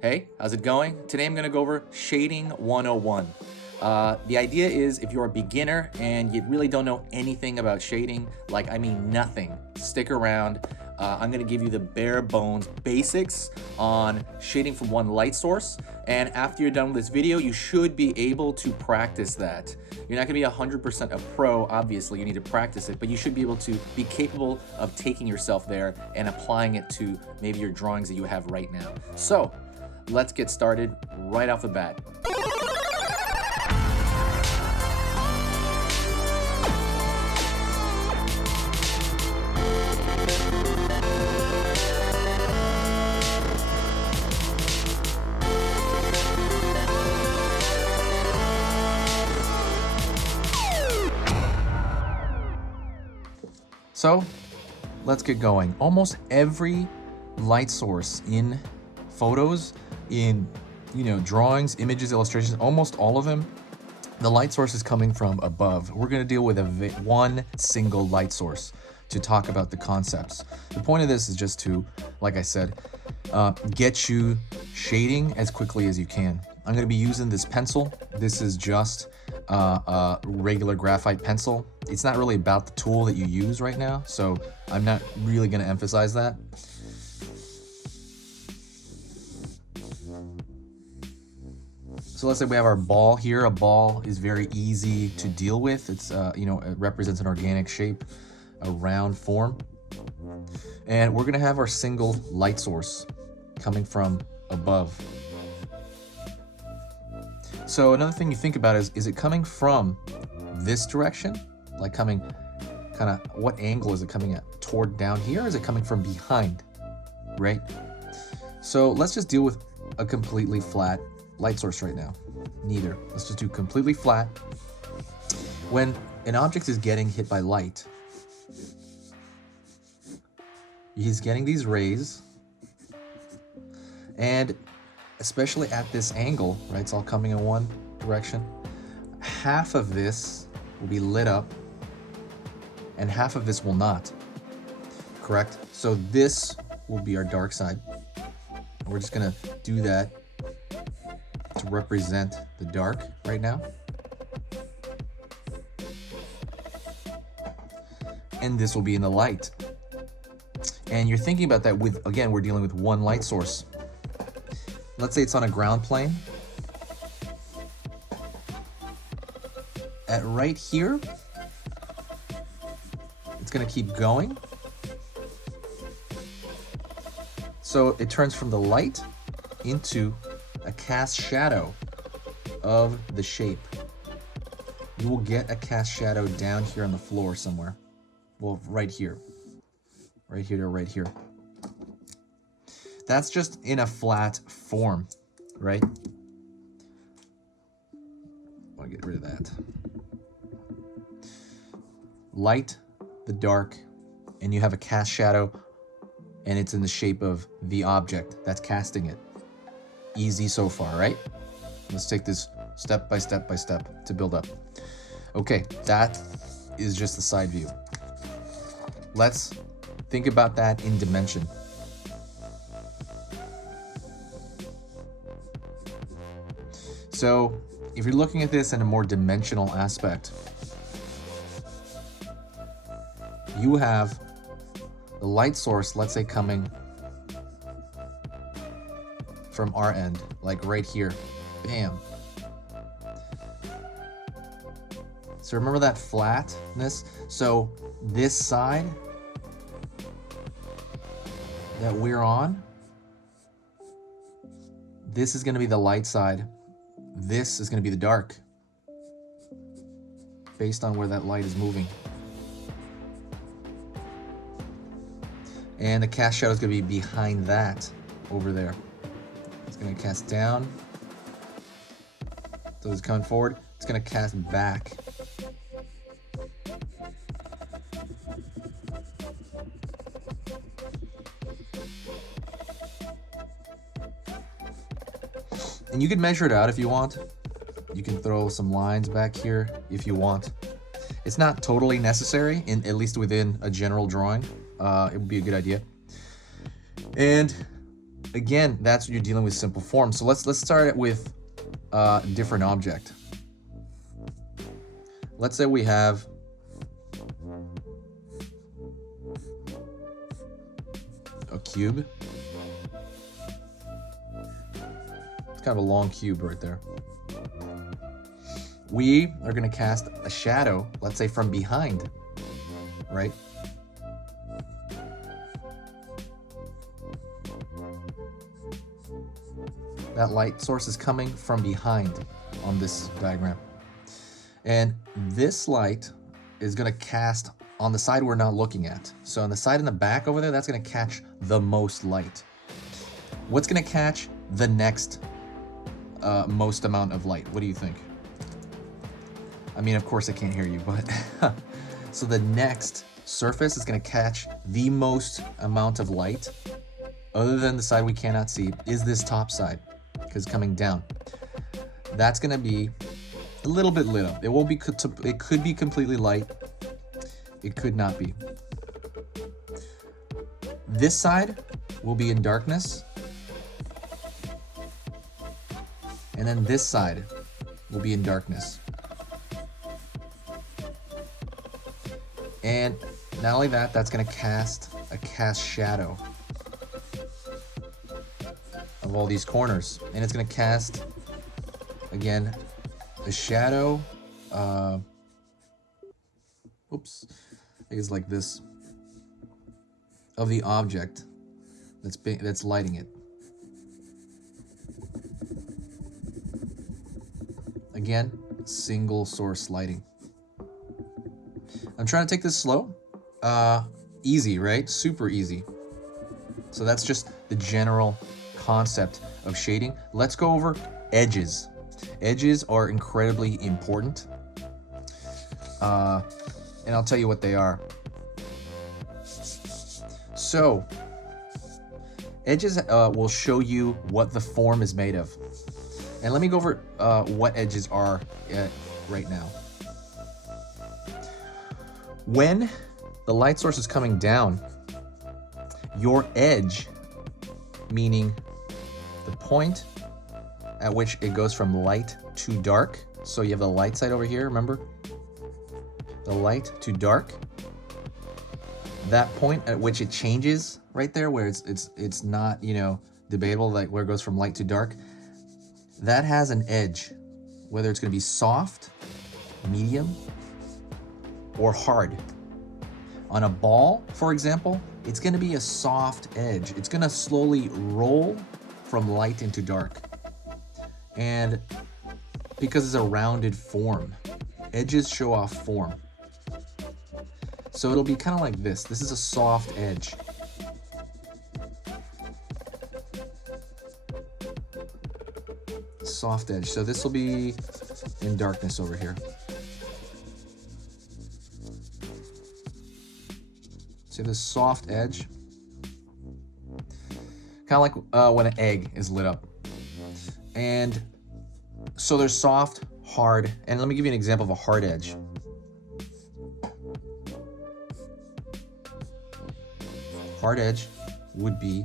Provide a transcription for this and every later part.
Hey, how's it going? Today I'm going to go over Shading 101. The idea is if you're a beginner and you really don't know anything about shading, like I mean nothing, stick around. I'm going to give you the bare bones basics on shading from one light source. And after you're done with this video, you should be able to practice that. You're not going to be 100% a pro, obviously, you need to practice it, but you should be able to be capable of taking yourself there and applying it to maybe your drawings that you have right now. So, let's get started right off the bat. So let's get going. Almost every light source in photos, in drawings, images, illustrations, almost all of them, the light source is coming from above. We're going to deal with one single light source to talk about the concepts. The point of this is just to, like I said, get you shading as quickly as you can. I'm going to be using this pencil. This is just a regular graphite pencil. It's not really about the tool that you use right now, so I'm not really going to emphasize that. So let's say we have our ball here. A ball is very easy to deal with. It's, it represents an organic shape, a round form. And we're gonna have our single light source coming from above. So another thing you think about is it coming from this direction? Like coming kind of, what angle is it coming at? Toward down here, or is it coming from behind, right? So let's just deal with a completely flat light source right now. Neither. Let's just do completely flat. When an object is getting hit by light, he's getting these rays, and especially at this angle, right? It's all coming in one direction. Half of this will be lit up and half of this will not. Correct? So this will be our dark side. We're just gonna do that to represent the dark right now. And this will be in the light. And you're thinking about that with, again, we're dealing with one light source. Let's say it's on a ground plane. At right here, it's gonna keep going. So it turns from the light into a cast shadow of the shape. You will get a cast shadow down here on the floor somewhere. Well, right here. Right here to right here. That's just in a flat form, right? I'll get rid of that. Light, the dark, and you have a cast shadow, and it's in the shape of the object that's casting it. Easy so far, right? Let's take this step by step by step to build up. Okay, that is just the side view. Let's think about that in dimension. So if you're looking at this in a more dimensional aspect, you have the light source, let's say coming from our end, like right here. Bam. So remember that flatness? So this side that we're on, this is going to be the light side. This is going to be the dark, based on where that light is moving. And the cast shadow is going to be behind that over there. It's going to cast down. So it's coming forward. It's going to cast back. And you can measure it out if you want. You can throw some lines back here if you want. It's not totally necessary, at least within a general drawing. It would be a good idea. And again, that's what you're dealing with simple forms. So let's start it with a different object. Let's say we have a cube. It's kind of a long cube right there. We are going to cast a shadow, let's say from behind, right? That light source is coming from behind on this diagram. And this light is going to cast on the side we're not looking at. So on the side in the back over there, that's going to catch the most light. What's going to catch the next most amount of light? What do you think? I mean, of course I can't hear you, but so the next surface is going to catch the most amount of light, other than the side we cannot see, is this top side, because coming down. That's going to be a little bit lit up. It won't be. It could be completely light. It could not be. This side will be in darkness, and then this side will be in darkness. And not only that, that's going to cast a cast shadow of all these corners. And it's going to cast, again, a shadow. Oops. I think it's like this. Of the object that's lighting it. Again, single source lighting. I'm trying to take this slow. Easy, right? Super easy. So that's just the general concept of shading. Let's go over edges. Edges are incredibly important. And I'll tell you what they are. So, edges will show you what the form is made of. And let me go over what edges are right now. When the light source is coming down, your edge, meaning the point at which it goes from light to dark. So you have the light side over here, remember? The light to dark. That point at which it changes right there, where it's not, you know, debatable, like where it goes from light to dark, that has an edge, whether it's going to be soft, medium, or hard. On a ball, for example, it's going to be a soft edge. It's going to slowly roll from light into dark. And because it's a rounded form, edges show off form. So it'll be kind of like this. This is a soft edge. Soft edge. So this will be in darkness over here. See this soft edge? Kind of like when an egg is lit up. And so there's soft, hard, and let me give you an example of a hard edge. Hard edge would be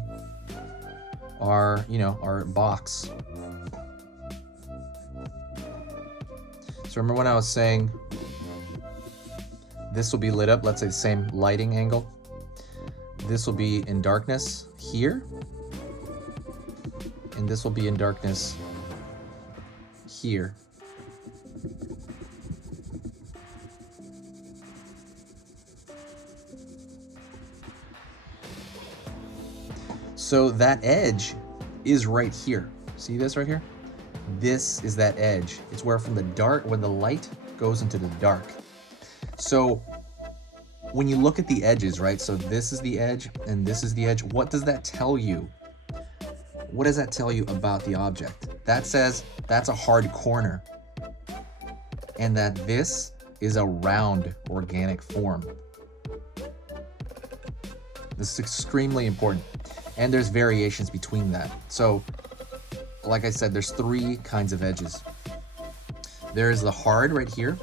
our, our box. So remember when I was saying this will be lit up, let's say the same lighting angle. This will be in darkness here, and this will be in darkness here. So that edge is right here. See this right here? This is that edge. It's where from the dark, when the light goes into the dark. So when you look at the edges, right? So this is the edge and this is the edge. What does that tell you? What does that tell you about the object? That says that's a hard corner, and that this is a round organic form. This is extremely important. And there's variations between that. So, like I said, there's three kinds of edges. There's the hard right here.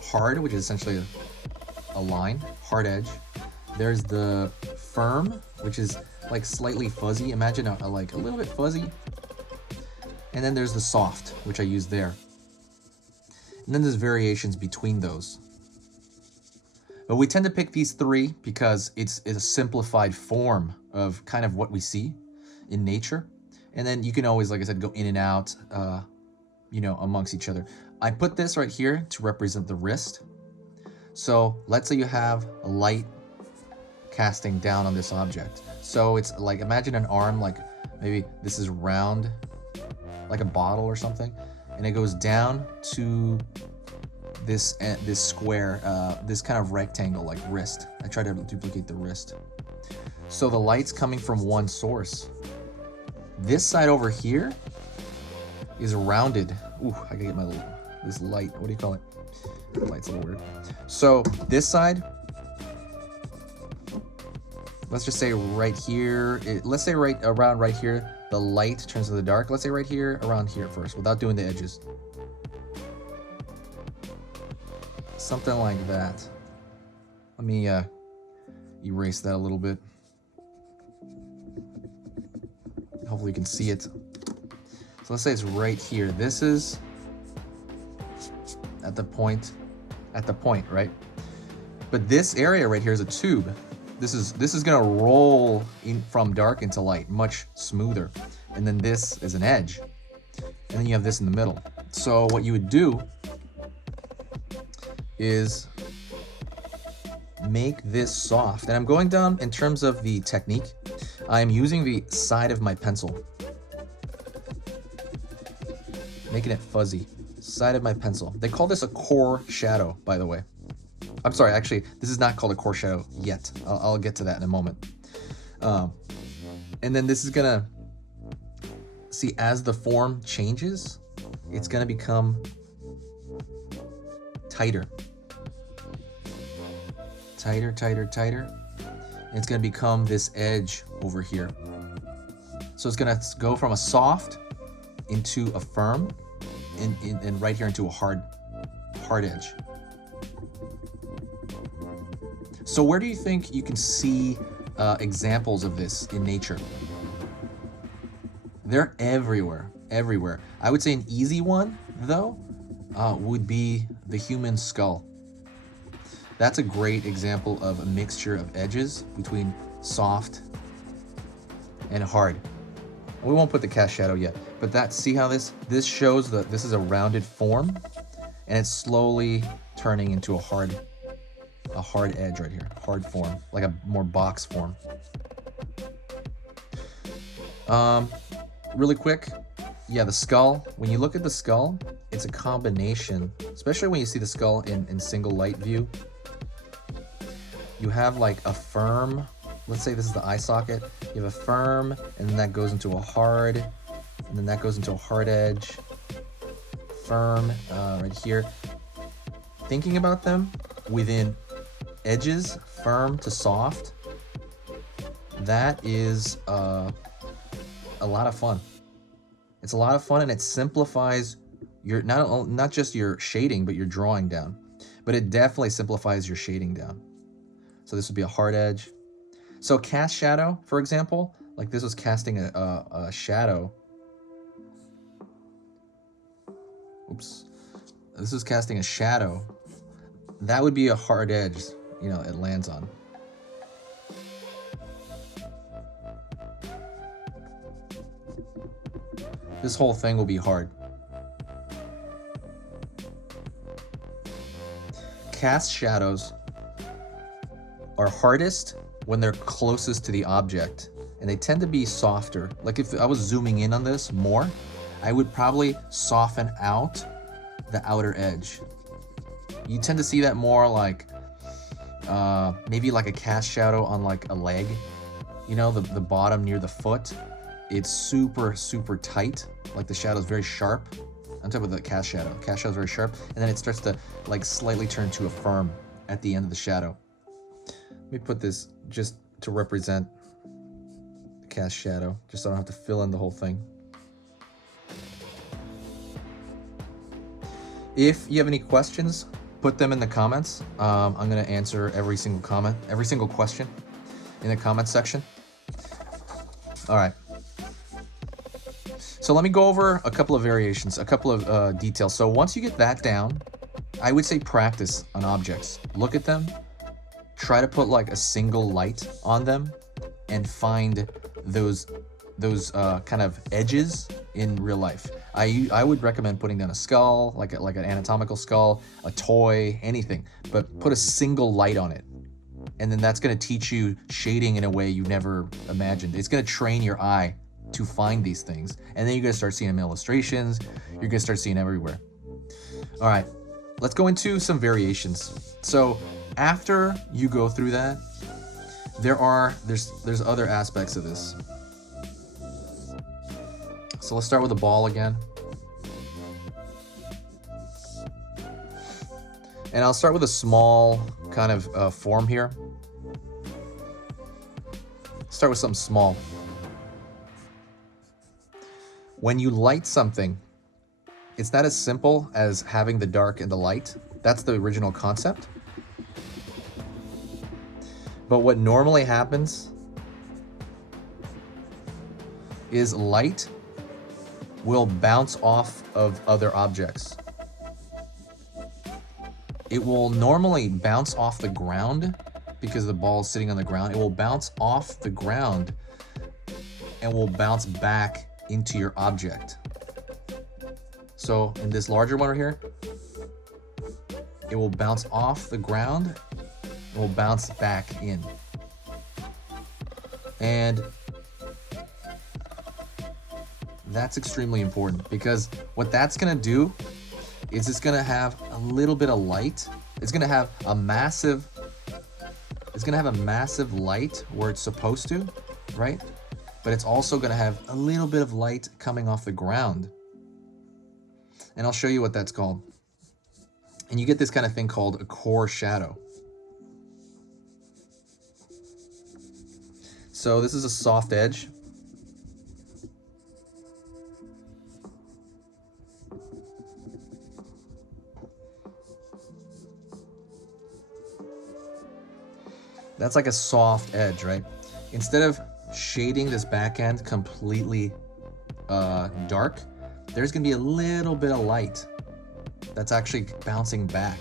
Hard, which is essentially a line, hard edge. There's the firm, which is like slightly fuzzy. Imagine like a little bit fuzzy. And then there's the soft, which I use there. And then there's variations between those. But we tend to pick these three because it's a simplified form of kind of what we see in nature. And then you can always, like I said, go in and out, you know, amongst each other. I put this right here to represent the wrist. So let's say you have a light casting down on this object. So it's like, imagine an arm, like maybe this is round, like a bottle or something, and it goes down to this square, this kind of rectangle, like wrist. I try to duplicate the wrist. So the light's coming from one source. This side over here is rounded. Ooh, I gotta get my this light. What do you call it? The light's a little weird. So this side, let's just say right here, let's say right around right here, the light turns to the dark. Let's say right here, around here first, without doing the edges. Something like that. Let me erase that a little bit. Hopefully you can see it. So let's say it's right here. This is at the point, right? But this area right here is a tube. This is gonna roll in from dark into light much smoother. And then this is an edge. And then you have this in the middle. So what you would do is make this soft. And I'm going down in terms of the technique. I'm using the side of my pencil. Making it fuzzy. Side of my pencil. They call this a core shadow, by the way. I'm sorry, actually, this is not called a core shadow yet. I'll get to that in a moment. And then this is gonna, see, as the form changes, it's gonna become tighter. Tighter, tighter, tighter. And it's gonna become this edge over here. So it's gonna go from a soft into a firm, and right here into a hard edge. So where do you think you can see examples of this in nature? They're everywhere, everywhere. I would say an easy one, though, would be the human skull. That's a great example of a mixture of edges between soft and hard. We won't put the cast shadow yet, but see how this shows that this is a rounded form, and it's slowly turning into a hard edge right here, hard form, like a more box form. Really quick, yeah, the skull. When you look at the skull, it's a combination, especially when you see the skull in single light view. You have like a firm, let's say this is the eye socket. You have a firm, and then that goes into a hard, and then that goes into a hard edge. Firm, right here. Thinking about them within edges, firm to soft, that is a lot of fun. It's a lot of fun, and it simplifies your not just your shading, but your drawing down. But it definitely simplifies your shading down. So this would be a hard edge. So cast shadow, for example, like this was casting a shadow. Oops. This is casting a shadow. That would be a hard edge, you know, it lands on. This whole thing will be hard. Cast shadows are hardest when they're closest to the object, and they tend to be softer. Like if I was zooming in on this more, I would probably soften out the outer edge. You tend to see that more like maybe like a cast shadow on like a leg, you know, the bottom near the foot. It's super tight, like the shadow is very sharp. On top of the cast shadow is very sharp, and then it starts to like slightly turn to a firm at the end of the shadow. Let me put this just to represent the cast shadow, just so I don't have to fill in the whole thing. If you have any questions, put them in the comments. I'm gonna answer every single comment, every single question in the comment section. All right. So let me go over a couple of variations, a couple of details. So once you get that down, I would say practice on objects. Look at them, try to put like a single light on them, and find those kind of edges in real life. I would recommend putting down a skull, like an anatomical skull, a toy, anything, but put a single light on it. And then that's going to teach you shading in a way you never imagined. It's going to train your eye to find these things. And then you're going to start seeing them in illustrations. You're going to start seeing everywhere. All right, let's go into some variations. So after you go through that, there's other aspects of this. So let's start with the ball again. And I'll start with a small kind of form here. Start with something small. When you light something, it's not as simple as having the dark and the light. That's the original concept. But what normally happens is light will bounce off of other objects. It will normally bounce off the ground because the ball is sitting on the ground. It will bounce off the ground and will bounce back into your object. So in this larger one right here, it will bounce off the ground and will bounce back in. And that's extremely important because what that's gonna do is it's gonna have a little bit of light. It's gonna have a massive light where it's supposed to, right? But it's also gonna have a little bit of light coming off the ground. And I'll show you what that's called. And you get this kind of thing called a core shadow. So this is a soft edge. That's like a soft edge, right? Instead of shading this back end completely dark, there's gonna be a little bit of light that's actually bouncing back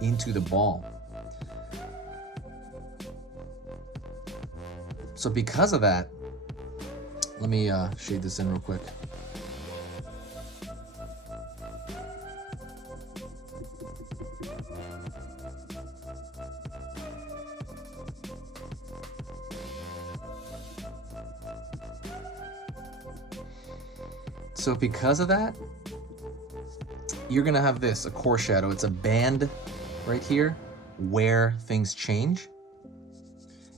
into the ball. So because of that, let me shade this in real quick. So because of that, you're gonna have this, a core shadow. It's a band right here where things change.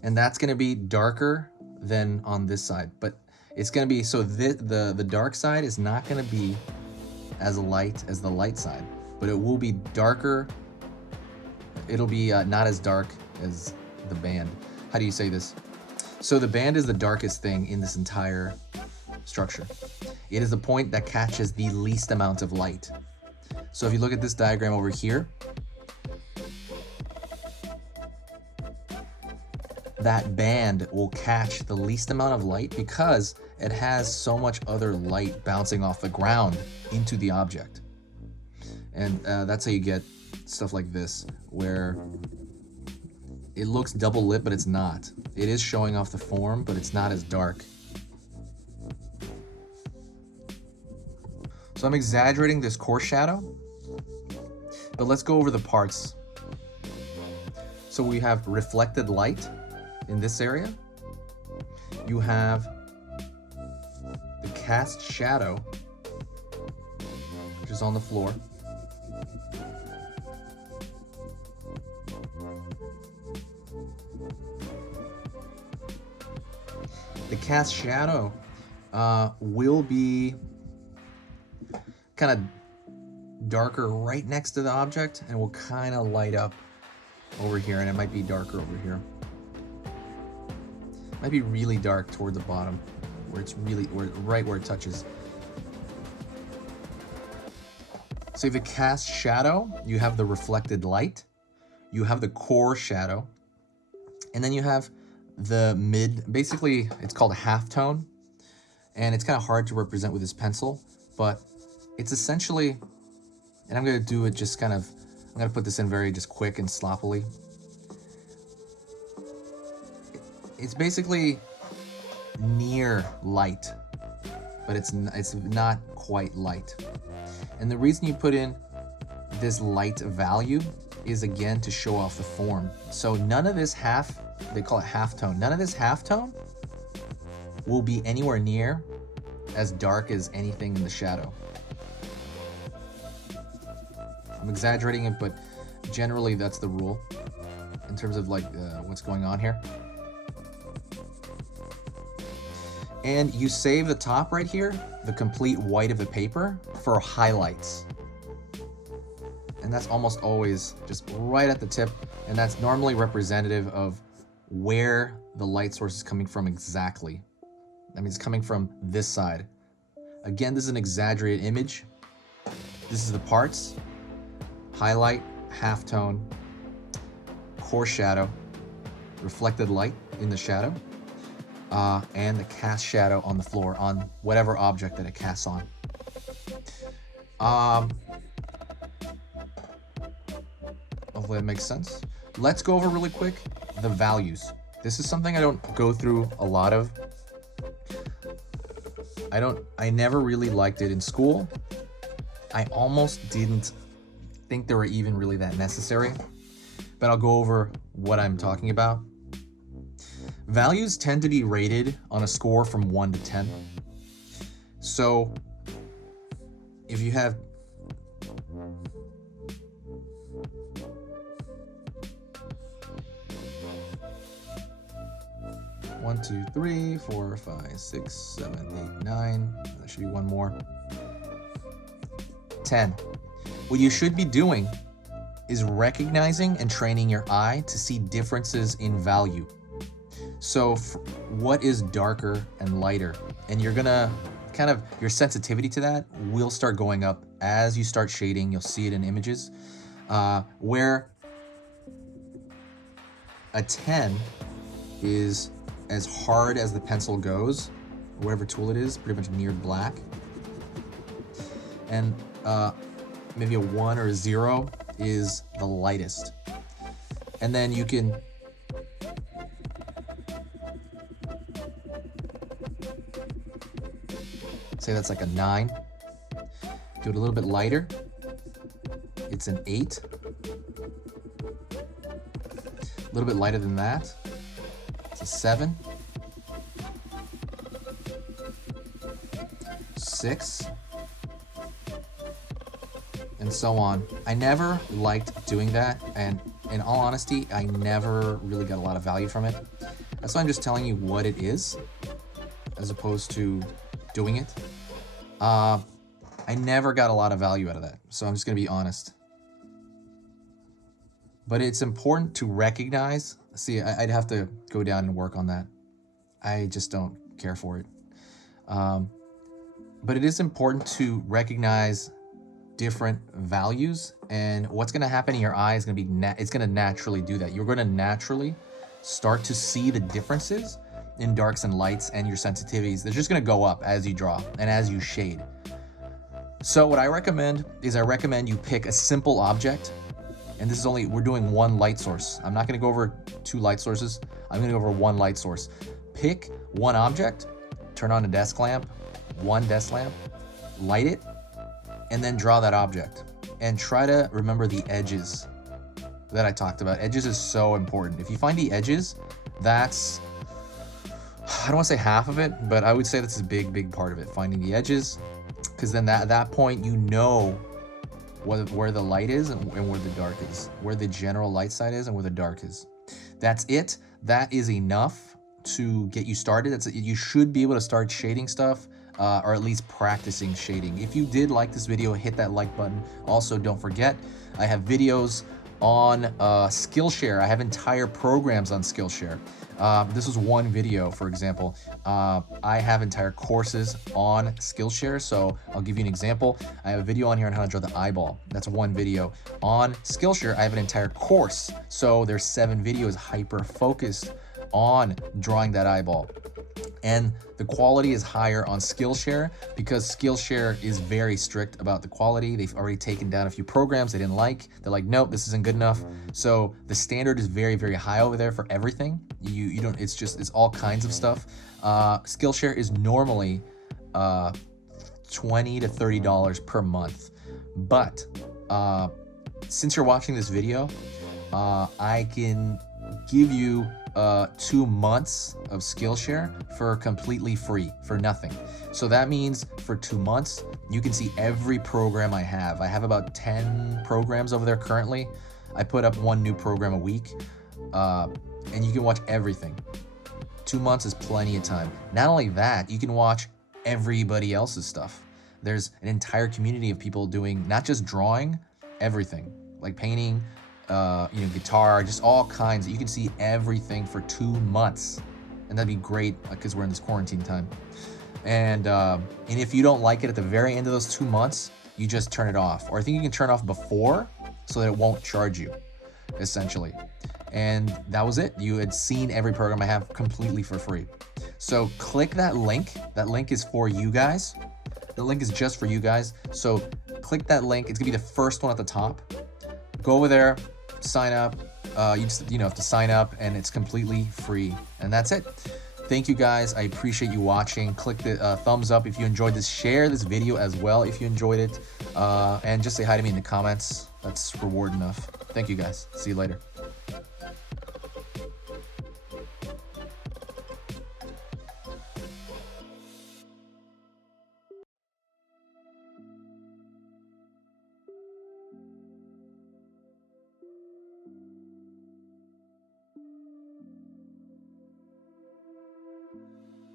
And that's gonna be darker than on this side. But it's gonna be, so the dark side is not gonna be as light as the light side, but it will be darker. It'll be not as dark as the band. How do you say this? So the band is the darkest thing in this entire structure. It is the point that catches the least amount of light. So if you look at this diagram over here, that band will catch the least amount of light because it has so much other light bouncing off the ground into the object. And that's how you get stuff like this, where it looks double lit, but it's not. It is showing off the form, but it's not as dark. So I'm exaggerating this core shadow, but let's go over the parts. So we have reflected light in this area. You have the cast shadow, which is on the floor. The cast shadow will be kind of darker right next to the object and will kind of light up over here, and it might be darker over here. It might be really dark toward the bottom where it's really right where it touches. So you have a cast shadow, you have the reflected light, you have the core shadow, and then you have the mid, basically it's called halftone. and it's kind of hard to represent with this pencil, but it's essentially, and I'm going to do it just kind of, I'm going to put this in very just quick and sloppily. It's basically near light, but it's not quite light. And the reason you put in this light value is again to show off the form. So none of this they call it halftone. None of this halftone will be anywhere near as dark as anything in the shadow. I'm exaggerating it, but generally that's the rule in terms of like what's going on here. And you save the top right here, the complete white of the paper, for highlights. And that's almost always just right at the tip, and that's normally representative of where the light source is coming from exactly. That means it's coming from this side. Again, this is an exaggerated image. This is the parts: highlight, halftone, core shadow, reflected light in the shadow, and the cast shadow on the floor on whatever object that it casts on. Hopefully that makes sense. Let's go over really quick the values. This is something I don't go through a lot of. I never really liked it in school. I almost didn't think they were even really that necessary, but I'll go over what I'm talking about. Values tend to be rated on a score from 1 to 10. So if you have one, two, three, 4, 5, 6, 7, 8, 9. There should be one more. 10. What you should be doing is recognizing and training your eye to see differences in value. So what is darker and lighter? And you're gonna kind of, your sensitivity to that will start going up as you start shading. You'll see it in images where a 10 is as hard as the pencil goes, whatever tool it is, pretty much near black. And maybe a 1 or a 0 is the lightest. And then you can say that's like a 9. Do it a little bit lighter. It's an 8. A little bit lighter than that. It's a 7. 6. And so on. I never liked doing that, and in all honesty, I never really got a lot of value from it. That's why I'm just telling you what it is, as opposed to doing it. I never got a lot of value out of that, so I'm just gonna be honest. But it's important to recognize. See, I'd have to go down and work on that. I just don't care for it. But it is important to recognize different values, and what's going to happen in your eye is going to be it's going to naturally do that. You're going to naturally start to see the differences in darks and lights, and your sensitivities, they're just going to go up as you draw and as you shade. So what I recommend is you pick a simple object, and this is only, we're doing one light source. I'm not going to go over 2 light sources. I'm going to go over 1 light source. Pick one object, turn on a desk lamp, 1 desk lamp, light it, and then draw that object. And try to remember the edges that I talked about. Edges is so important. If you find the edges, that's, I don't want to say half of it, but I would say that's a big part of it, finding the edges. Because then at that point, you know where the light is and where the dark is, where the general light side is and where the dark is. That's it. That is enough to get you started. You should be able to start shading stuff, or at least practicing shading. If you did like this video, hit that like button. Also, don't forget, I have videos on Skillshare. I have entire programs on Skillshare. This was one video, for example. I have entire courses on Skillshare, so I'll give you an example. I have a video on here on how to draw the eyeball. That's one video. On Skillshare, I have an entire course, so there's 7 videos hyper-focused on drawing that eyeball. And the quality is higher on Skillshare because Skillshare is very strict about the quality. They've already taken down a few programs they didn't like. They're like, nope, this isn't good enough. So the standard is very, very high over there for everything. You don't, it's all kinds of stuff. Skillshare is normally $20 to $30 per month. But since you're watching this video, I can give you 2 months of Skillshare for completely free, for nothing. So that means for 2 months, you can see every program I have. I have about 10 programs over there currently. I put up 1 new program a week, and you can watch everything. 2 months is plenty of time. Not only that, you can watch everybody else's stuff. There's an entire community of people doing not just drawing, everything, like painting, guitar, just all kinds. You can see everything for 2 months, and that'd be great because we're in this quarantine time. And if you don't like it at the very end of those 2 months, you just turn it off. Or I think you can turn off before so that it won't charge you, essentially. And that was it. You had seen every program I have completely for free. So click that link. That link is for you guys. The link is just for you guys. So click that link. It's gonna be the first one at the top. Go over there, sign up. You just have to sign up, and it's completely free. And that's it. Thank you guys. I appreciate you watching. Click the thumbs up if you enjoyed this. Share this video as well if you enjoyed it. And just say hi to me in the comments. That's reward enough. Thank you guys. See you later.